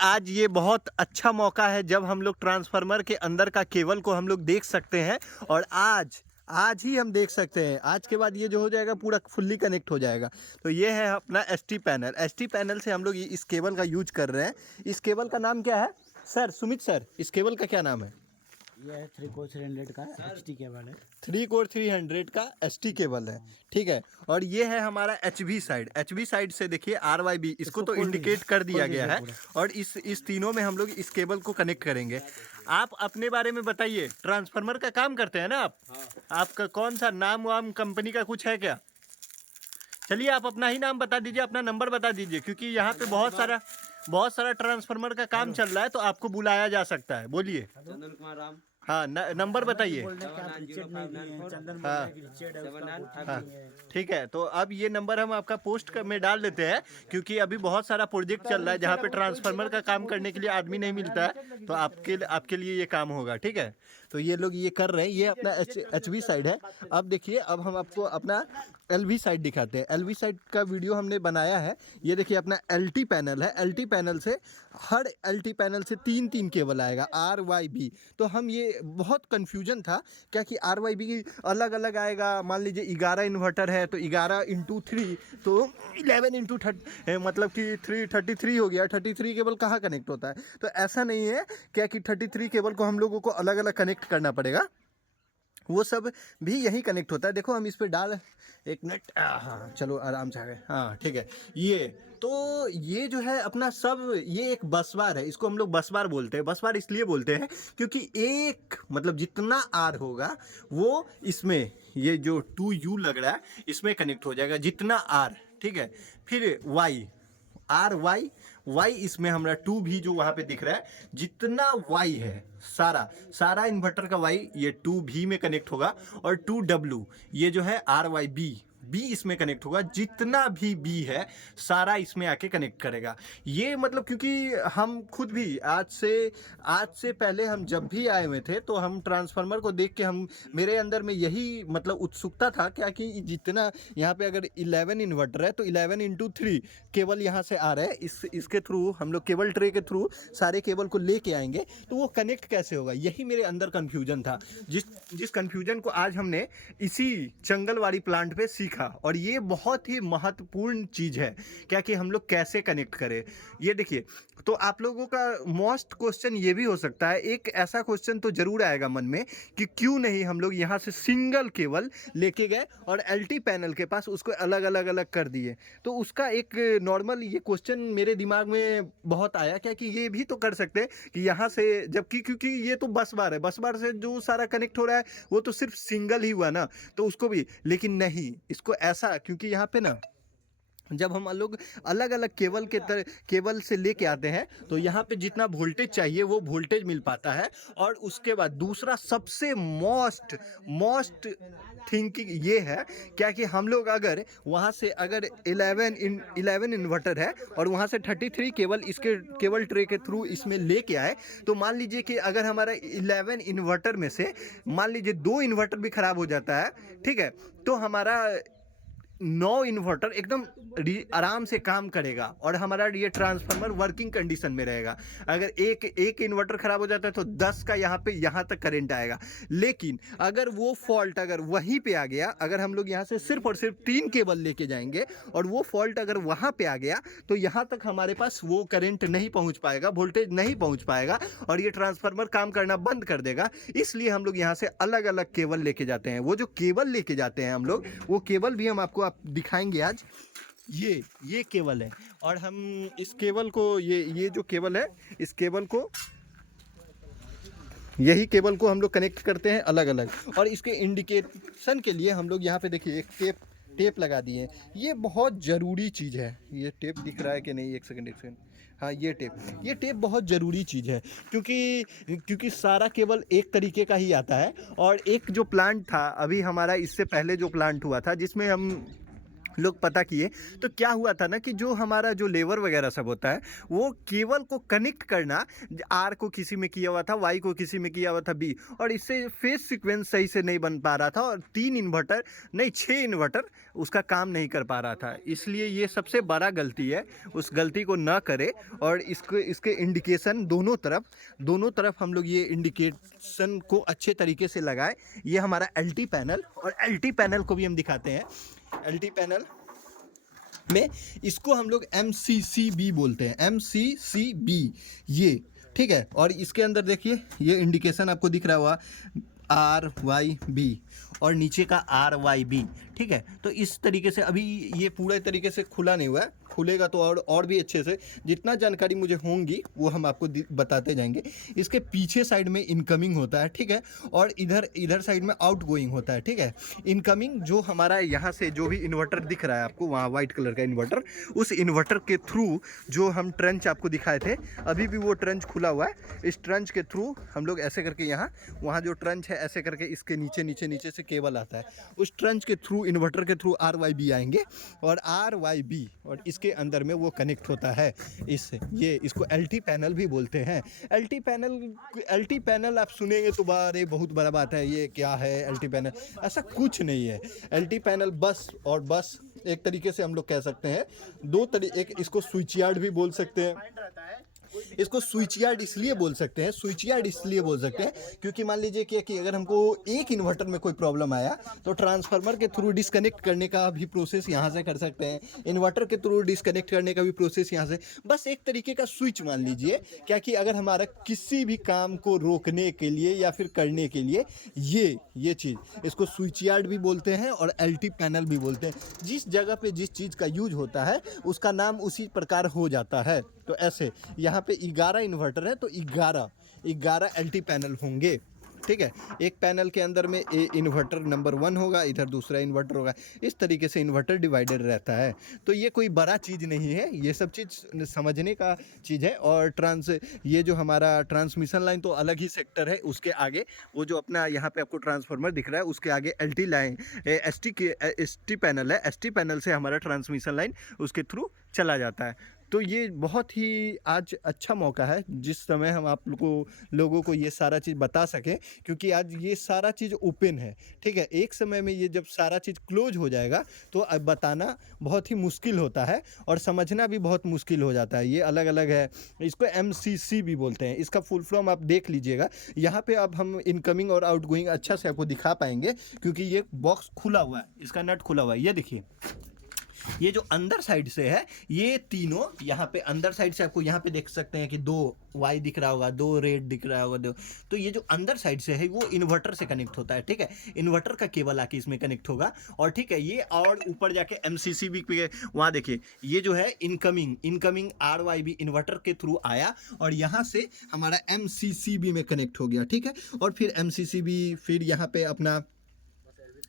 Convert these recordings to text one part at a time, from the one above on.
आज ये बहुत अच्छा मौका है जब हम लोग ट्रांसफार्मर के अंदर का केबल को हम लोग देख सकते हैं। और आज आज ही हम देख सकते हैं। आज के बाद ये जो हो जाएगा पूरा फुल्ली कनेक्ट हो जाएगा। तो ये है अपना एसटी पैनल। एसटी पैनल से हम लोग इस केबल का यूज कर रहे हैं। इस केबल का नाम क्या है सर? सुमित सर, इस केबल का क्या नाम है? ये है 3 कोर 300 का एचटी केबल है। 3 कोर 300 का एसटी केबल है, ठीक है। और ये है हमारा एचवी साइड। एचवी साइड से देखिए आरवाईबी, इसको तो इंडिकेट कर दिया गया है। और इस तीनों में हम लोग इस केबल को कनेक्ट करेंगे। आप अपने बारे में बताइए, ट्रांसफार्मर का काम करते हैं ना आप? आपका कौन सा नाम वाम कंपनी का कुछ है क्या? चलिए आप अपना ही नाम बता दीजिए, अपना नंबर बता दीजिए, क्योंकि यहाँ पे बहुत सारा ट्रांसफार्मर का काम चल रहा है, तो आपको बुलाया जा सकता है। बोलिए। चंदन कुमार राम। हाँ, नंबर बताइए। हाँ, ठीक है। तो अब ये नंबर हम आपका पोस्ट में डाल देते हैं, क्योंकि अभी बहुत सारा प्रोजेक्ट चल रहा है जहाँ पे ट्रांसफार्मर का काम करने के लिए आदमी नहीं मिलता है, तो आपके लिए ये काम होगा, ठीक है। तो ये लोग ये कर रहे हैं। ये अपना एचवी साइड है। अब देखिए, अब हम आपको अपना एलवी साइड दिखाते हैं। एलवी साइड का वीडियो हमने बनाया है। ये देखिए अपना एलटी पैनल है। एलटी पैनल से हर एलटी पैनल से तीन केबल आएगा, RYB। तो हम ये बहुत कन्फ्यूजन था क्या कि RYB अलग अलग आएगा। मान लीजिए 11 इन्वर्टर है तो 11×3 तो 11×30, मतलब कि 333 हो गया। 33 केबल कहाँ कनेक्ट होता है? तो ऐसा नहीं है क्या कि 33 केबल को हम लोगों को अलग अलग कनेक्ट करना पड़ेगा, वो सब भी यही कनेक्ट होता है। देखो हम इस पर डाल, एक मिनट, हाँ चलो आराम से आ गए। हाँ ठीक है। ये जो है अपना सब, ये एक बस बार है। इसको हम लोग बस बार बोलते हैं। बस बार इसलिए बोलते हैं क्योंकि एक मतलब जितना आर होगा वो इसमें, ये जो 2U लग रहा है इसमें कनेक्ट हो जाएगा, जितना आर, ठीक है। फिर वाई इसमें हमारा 2 भी जो वहाँ पे दिख रहा है, जितना वाई है सारा इन्वर्टर का वाई ये 2 भी में कनेक्ट होगा। और 2W ये जो है RYB इसमें कनेक्ट होगा। जितना भी बी है सारा इसमें आके कनेक्ट करेगा। ये मतलब क्योंकि हम खुद भी आज से पहले हम जब भी आए हुए थे तो हम ट्रांसफार्मर को देख के मेरे अंदर में यही मतलब उत्सुकता था क्या कि जितना यहाँ पे अगर 11 इन्वर्टर है तो 11×3 केबल यहाँ से आ रहा है। इसके थ्रू हम लोग केबल ट्रे के थ्रू सारे केबल को लेके आएंगे, तो वो कनेक्ट कैसे होगा, यही मेरे अंदर कन्फ्यूजन था। जिस कन्फ्यूजन को आज हमने इसी चंगलवाड़ी प्लांट पे सीखा। और ये बहुत ही महत्वपूर्ण चीज है क्या कि हम लोग कैसे कनेक्ट करें। ये देखिए, तो आप लोगों का मोस्ट क्वेश्चन ये भी हो सकता है, एक ऐसा क्वेश्चन तो जरूर आएगा मन में कि क्यों नहीं हम लोग यहाँ से सिंगल केबल लेके गए और एलटी पैनल के पास उसको अलग अलग कर दिए। तो उसका एक नॉर्मल ये क्वेश्चन मेरे दिमाग में बहुत आया क्या कि ये भी तो कर सकते हैं कि यहाँ से, जबकि क्योंकि ये तो बस बार है, बस बार से जो सारा कनेक्ट हो रहा है वो तो सिर्फ सिंगल ही हुआ ना, तो उसको भी। लेकिन नहीं, इसको ऐसा, क्योंकि यहाँ पे ना जब हम लोग अलग अलग केबल से लेके आते हैं तो यहाँ पे जितना वोल्टेज चाहिए वो वोल्टेज मिल पाता है। और उसके बाद दूसरा सबसे मोस्ट थिंकिंग ये है क्या कि हम लोग अगर वहाँ से अगर 11 इन्वर्टर है और वहाँ से 33 केबल इसके केबल ट्रे के थ्रू इसमें लेके आए, तो मान लीजिए कि अगर हमारा 11 इन्वर्टर में से मान लीजिए 2 इन्वर्टर भी खराब हो जाता है, ठीक है, तो हमारा 9 इन्वर्टर एकदम आराम से काम करेगा और हमारा ये ट्रांसफार्मर वर्किंग कंडीशन में रहेगा। अगर एक इन्वर्टर खराब हो जाता है तो 10 का यहाँ तक करंट आएगा। लेकिन अगर वो फॉल्ट अगर वहीं पे आ गया, अगर हम लोग यहाँ से सिर्फ और सिर्फ 3 केबल लेके जाएंगे और वो फॉल्ट अगर वहाँ पे आ गया तो यहाँ तक हमारे पास वो करंट नहीं पहुँच पाएगा, वोल्टेज नहीं पहुँच पाएगा और ये ट्रांसफार्मर काम करना बंद कर देगा। इसलिए हम लोग यहाँ से अलग अलग केबल लेके जाते हैं। वो जो केबल लेके जाते हैं हम लोग, वो केबल भी हम आपको दिखाएंगे आज। ये केबल है और हम इस केबल को, ये जो केबल है, इस केबल को, यही केबल को हम लोग कनेक्ट करते हैं अलग अलग। और इसके इंडिकेशन के लिए हम लोग यहाँ पे देखिए एक टेप लगा दिए हैं। ये बहुत ज़रूरी चीज़ है। ये टेप दिख रहा है कि नहीं? एक सेकंड। हाँ, ये टेप बहुत ज़रूरी चीज़ है क्योंकि सारा केबल एक तरीके का ही आता है। और एक जो प्लांट था अभी हमारा, इससे पहले जो प्लांट हुआ था जिसमें हम लोग पता किए। तो क्या हुआ था ना कि जो हमारा जो लेवर वगैरह सब होता है वो केबल को कनेक्ट करना, आर को किसी में किया हुआ था, वाई को किसी में किया हुआ था, बी, और इससे फेस सीक्वेंस सही से नहीं बन पा रहा था और 3 इन्वर्टर नहीं 6 इन्वर्टर उसका काम नहीं कर पा रहा था। इसलिए ये सबसे बड़ा गलती है, उस गलती को ना करे। और इसके इंडिकेशन दोनों तरफ हम लोग ये इंडिकेशन को अच्छे तरीके से लगाए। ये हमारा एलटी पैनल, और एलटी पैनल को भी हम दिखाते हैं। एलटी पैनल में इसको हम लोग MCCB बोलते हैं, MCCB ये, ठीक है। और इसके अंदर देखिए ये इंडिकेशन आपको दिख रहा हुआ RYB और नीचे का RYB, ठीक है। तो इस तरीके से अभी ये पूरे तरीके से खुला नहीं हुआ है, खुलेगा तो और भी अच्छे से जितना जानकारी मुझे होंगी वो हम आपको बताते जाएंगे। इसके पीछे साइड में इनकमिंग होता है, ठीक है, और इधर साइड में आउट गोइंग होता है, ठीक है। इनकमिंग जो हमारा यहाँ से जो भी इन्वर्टर दिख रहा है आपको वहाँ वाइट कलर का इन्वर्टर, उस इन्वर्टर के थ्रू जो हम ट्रंच आपको दिखाए थे, अभी भी वो ट्रंच खुला हुआ है। इस ट्रंच के थ्रू हम लोग ऐसे करके यहाँ वहाँ जो ट्रंच है ऐसे करके इसके नीचे से केबल आता है, उस ट्रंच के थ्रू इन्वर्टर के थ्रू RYB आएंगे और RYB और इसके अंदर में वो कनेक्ट होता है इससे। ये इसको LT पैनल भी बोलते हैं। LT पैनल आप सुनेंगे तो बारे बहुत बड़ा बात है, ये क्या है LT पैनल, ऐसा कुछ नहीं है। LT पैनल बस और बस एक तरीके से हम लोग कह सकते हैं, एक इसको स्विच यार्ड भी बोल सकते हैं। इसको स्विच यार्ड इसलिए बोल सकते हैं क्योंकि मान लीजिए कि अगर हमको एक इन्वर्टर में कोई प्रॉब्लम आया तो ट्रांसफार्मर के थ्रू डिस्कनेक्ट करने का भी प्रोसेस यहाँ से कर सकते हैं, इन्वर्टर के थ्रू डिस्कनेक्ट करने का भी प्रोसेस यहाँ से, बस एक तरीके का स्विच मान लीजिए। क्या कि अगर हमारा किसी भी काम को रोकने के लिए या फिर करने के लिए ये चीज़, इसको स्विच यार्ड भी बोलते हैं और LT पैनल भी बोलते हैं। जिस जगह पे जिस चीज़ का यूज होता है उसका नाम उसी प्रकार हो जाता है। तो ऐसे यहाँ पे 11 इन्वर्टर है तो 11 LT पैनल होंगे, ठीक है। एक पैनल के अंदर में इन्वर्टर नंबर 1 होगा, इधर दूसरा इन्वर्टर होगा, इस तरीके से इन्वर्टर डिवाइडेड रहता है। तो ये कोई बड़ा चीज़ नहीं है, ये सब चीज़ समझने का चीज़ है। और ये जो हमारा ट्रांसमिशन लाइन तो अलग ही सेक्टर है, उसके आगे वो जो अपना यहाँ पे आपको ट्रांसफार्मर दिख रहा है उसके आगे LT लाइन ST पैनल है, ST पैनल से हमारा ट्रांसमिशन लाइन उसके थ्रू चला जाता है। तो ये बहुत ही आज अच्छा मौका है जिस समय हम आप लोगों को ये सारा चीज़ बता सकें, क्योंकि आज ये सारा चीज़ ओपन है, ठीक है। एक समय में ये जब सारा चीज़ क्लोज हो जाएगा तो अब बताना बहुत ही मुश्किल होता है और समझना भी बहुत मुश्किल हो जाता है। ये अलग अलग है, इसको MCC भी बोलते हैं, इसका फुल फॉर्म आप देख लीजिएगा। यहाँ पे अब हम इनकमिंग और आउटगोइंग अच्छा से आपको दिखा पाएंगे क्योंकि ये बॉक्स खुला हुआ है, इसका नट खुला हुआ है। ये देखिए, ये जो अंदर साइड से है ये तीनों यहाँ पे अंदर साइड से आपको यहाँ पे देख सकते हैं कि 2 वाई दिख रहा होगा, 2 रेड दिख रहा होगा, 2। तो ये जो अंदर साइड से है वो इन्वर्टर से कनेक्ट होता है, ठीक है। इन्वर्टर का केबल आके इसमें कनेक्ट होगा और ठीक है ये, और ऊपर जाके MCCB पे वहाँ देखिए ये जो है इनकमिंग RYB इन्वर्टर के थ्रू आया और यहाँ से हमारा MCCB में कनेक्ट हो गया, ठीक है। और फिर MCCB फिर यहाँ पे अपना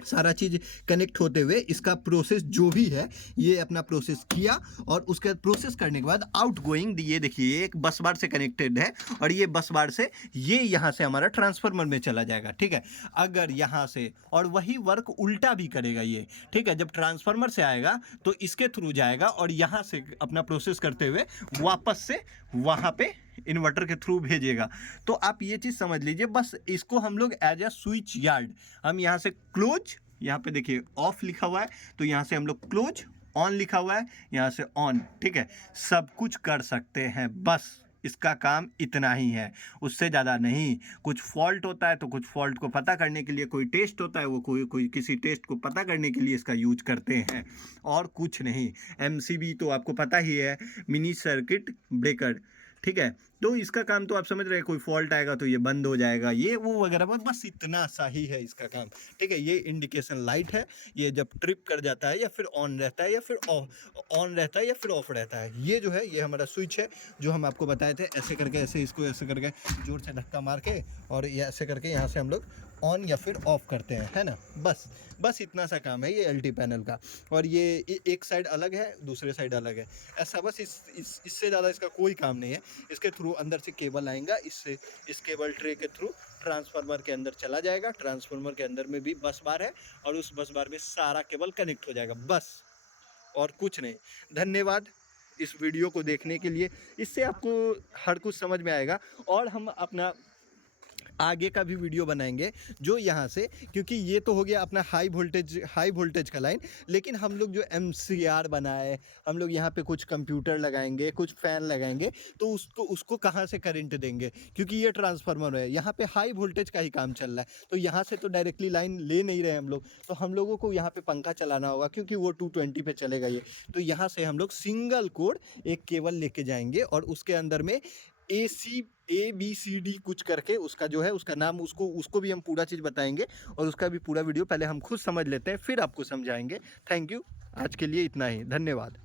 सारा चीज़ कनेक्ट होते हुए इसका प्रोसेस जो भी है ये अपना प्रोसेस किया और उसके प्रोसेस करने के बाद आउट गोइंग, ये देखिए एक बस बार से कनेक्टेड है और ये बस बार से ये यहाँ से हमारा ट्रांसफार्मर में चला जाएगा, ठीक है। अगर यहाँ से, और वही वर्क उल्टा भी करेगा ये, ठीक है। जब ट्रांसफार्मर से आएगा तो इसके थ्रू जाएगा और यहाँ से अपना प्रोसेस करते हुए वापस से वहाँ पे इन्वर्टर के थ्रू भेजेगा। तो आप ये चीज़ समझ लीजिए, बस इसको हम लोग एज अ स्विच यार्ड, हम यहाँ से क्लोज, यहाँ पे देखिए ऑफ लिखा हुआ है तो यहाँ से हम लोग क्लोज, ऑन लिखा हुआ है यहाँ से ऑन, ठीक है। सब कुछ कर सकते हैं, बस इसका काम इतना ही है, उससे ज़्यादा नहीं। कुछ फॉल्ट होता है तो कुछ फॉल्ट को पता करने के लिए कोई टेस्ट होता है, वो कोई किसी टेस्ट को पता करने के लिए इसका यूज करते हैं और कुछ नहीं। MCB तो आपको पता ही है, मिनी सर्किट ब्रेकर, ठीक है। तो इसका काम तो आप समझ रहे हैं, कोई फॉल्ट आएगा तो ये बंद हो जाएगा, ये वो वगैरह, बस इतना सा ही है इसका काम, ठीक है। ये इंडिकेशन लाइट है, ये जब ट्रिप कर जाता है या फिर ऑन रहता है या फिर ऑन रहता है या फिर ऑफ रहता है। ये जो है ये हमारा स्विच है जो हम आपको बताए थे, ऐसे करके ऐसे इसको ऐसे करके जोर से धक्का मार के और ये ऐसे करके यहाँ से हम लोग ऑन या फिर ऑफ करते हैं, है ना। बस इतना सा काम है ये LT पैनल का। और ये एक साइड अलग है, दूसरे साइड अलग है, ऐसा बस इससे ज़्यादा इसका कोई काम नहीं है। इसके थ्रू अंदर से केबल आएगा, इस केबल ट्रे के थ्रू ट्रांसफार्मर के अंदर चला जाएगा, ट्रांसफार्मर के अंदर में भी बस बार है और उस बस बार में सारा केबल कनेक्ट हो जाएगा, बस और कुछ नहीं। धन्यवाद इस वीडियो को देखने के लिए, इससे आपको हर कुछ समझ में आएगा। और हम अपना आगे का भी वीडियो बनाएंगे जो यहाँ से, क्योंकि ये तो हो गया अपना हाई वोल्टेज का लाइन, लेकिन हम लोग जो MCR बनाए, हम लोग यहाँ पे कुछ कंप्यूटर लगाएंगे, कुछ फ़ैन लगाएंगे, तो उसको कहाँ से करंट देंगे, क्योंकि ये ट्रांसफार्मर है, यहाँ पे हाई वोल्टेज का ही काम चल रहा है, तो यहाँ से तो डायरेक्टली लाइन ले नहीं रहे हम लोग, तो हम लोगों को यहाँ पे पंखा चलाना होगा, क्योंकि वो 220 पे चलेगा ये। तो यहाँ से हम लोग सिंगल कोड एक केबल लेके जाएंगे और उसके अंदर में ABCD कुछ करके उसका जो है उसका नाम, उसको भी हम पूरा चीज़ बताएंगे, और उसका भी पूरा वीडियो पहले हम खुद समझ लेते हैं, फिर आपको समझाएंगे। थैंक यू, आज के लिए इतना ही, धन्यवाद।